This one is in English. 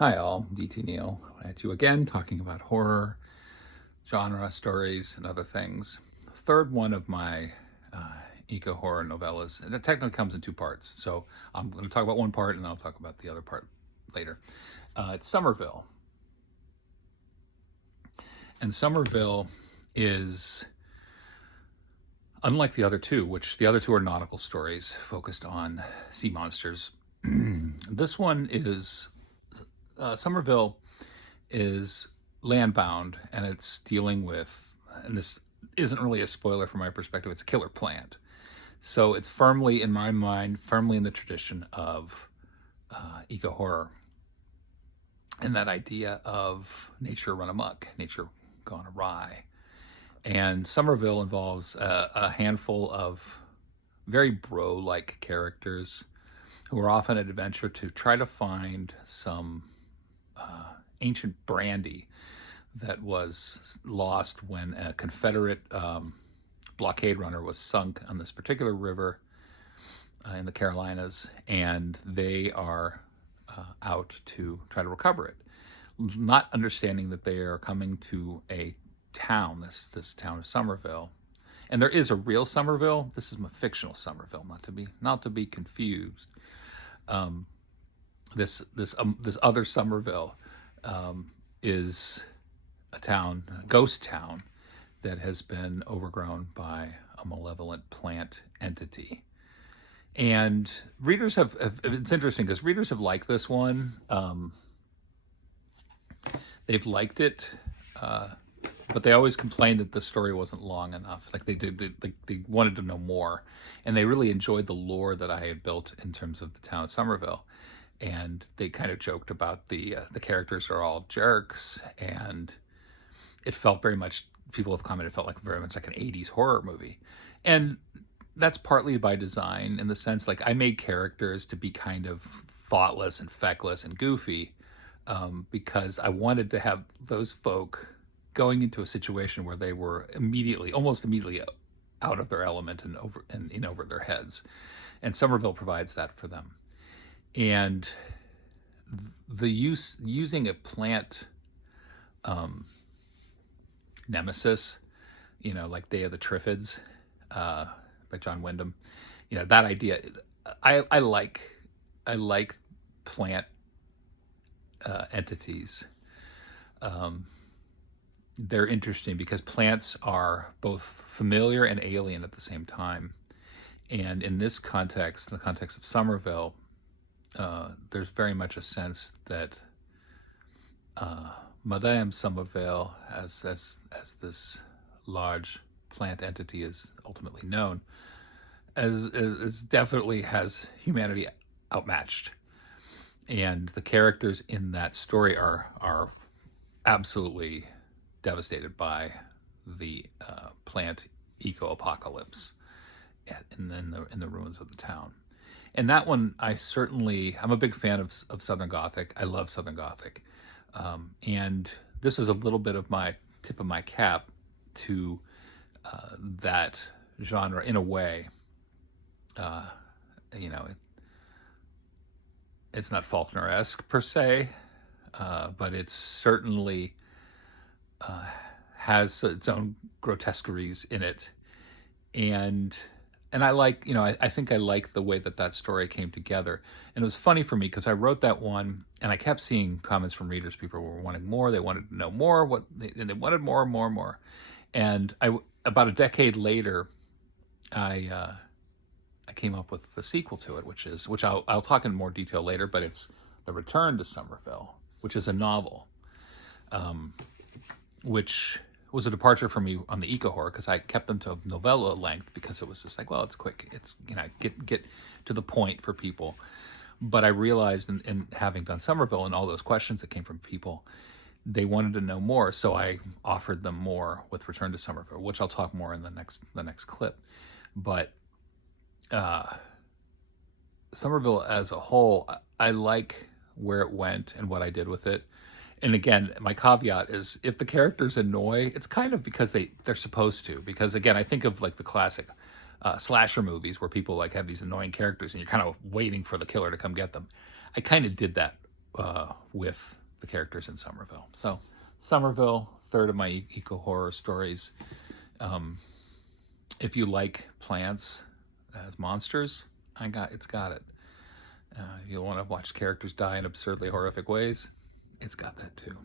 Hi all, DT Neil at you again, talking about horror, genre, stories, and other things. Third one of my eco horror novellas, and it technically comes in two parts. So I'm going to talk about one part and then I'll talk about the other part later. It's Somerville. And Somerville is unlike the other two, which the other two are nautical stories focused on sea monsters. This one is Somerville is landbound and it's dealing with, and this isn't really a spoiler from my perspective, it's a killer plant. So it's firmly, in my mind, firmly in the tradition of eco horror and that idea of nature run amok, nature gone awry. And Somerville involves a handful of very bro-like characters who are off on an adventure to try to find some ancient brandy that was lost when a Confederate blockade runner was sunk on this particular river in the Carolinas, and they are out to try to recover it, not understanding that they are coming to a town, this town of Somerville. And there is a real Somerville. This is a fictional Somerville, not to be confused. This other Somerville is a ghost town that has been overgrown by a malevolent plant entity. And readers have it's interesting because readers have liked this one. They've liked it, but they always complained that the story wasn't long enough. Like they wanted to know more, and they really enjoyed the lore that I had built in terms of the town of Somerville. And they kind of joked about the characters are all jerks, and it felt very much. People have commented it felt like very much like an '80s horror movie, and that's partly by design in the sense like I made characters to be kind of thoughtless and feckless and goofy because I wanted to have those folk going into a situation where they were almost immediately out of their element and in over their heads, and Somerville provides that for them. And using a plant nemesis, like Day of the Triffids by John Wyndham, that idea. I like plant entities. They're interesting because plants are both familiar and alien at the same time. And in this context, in the context of Somerville, there's very much a sense that Madame Somerville, as this large plant entity is ultimately known, as definitely has humanity outmatched, and the characters in that story are absolutely devastated by the plant eco-apocalypse in the ruins of the town. And that one, I'm a big fan of Southern Gothic. I love Southern Gothic. And this is a little bit of my tip of my cap to that genre in a way. It's not Faulkner-esque per se, but it's certainly has its own grotesqueries in it. And I like, I think I like the way that story came together. And it was funny for me because I wrote that one and I kept seeing comments from readers. People were wanting more. They wanted to know more. And they wanted more and more and more. And about a decade later, I came up with the sequel to it, which I'll talk in more detail later, but it's The Return to Somerville, which is a novel, which was a departure for me on the eco horror because I kept them to novella length because it was just like, well, it's quick, it's get to the point for people. But I realized in having done Somerville and all those questions that came from people, they wanted to know more, so I offered them more with Return to Somerville, which I'll talk more in the next clip. But Somerville as a whole, I like where it went and what I did with it. And again, my caveat is if the characters annoy, it's kind of because they're supposed to. Because again, I think of like the classic slasher movies where people like have these annoying characters and you're kind of waiting for the killer to come get them. I kind of did that with the characters in Somerville. So Somerville, third of my eco horror stories. If you like plants as monsters, it's got it. If you want to watch characters die in absurdly horrific ways, it's got that too.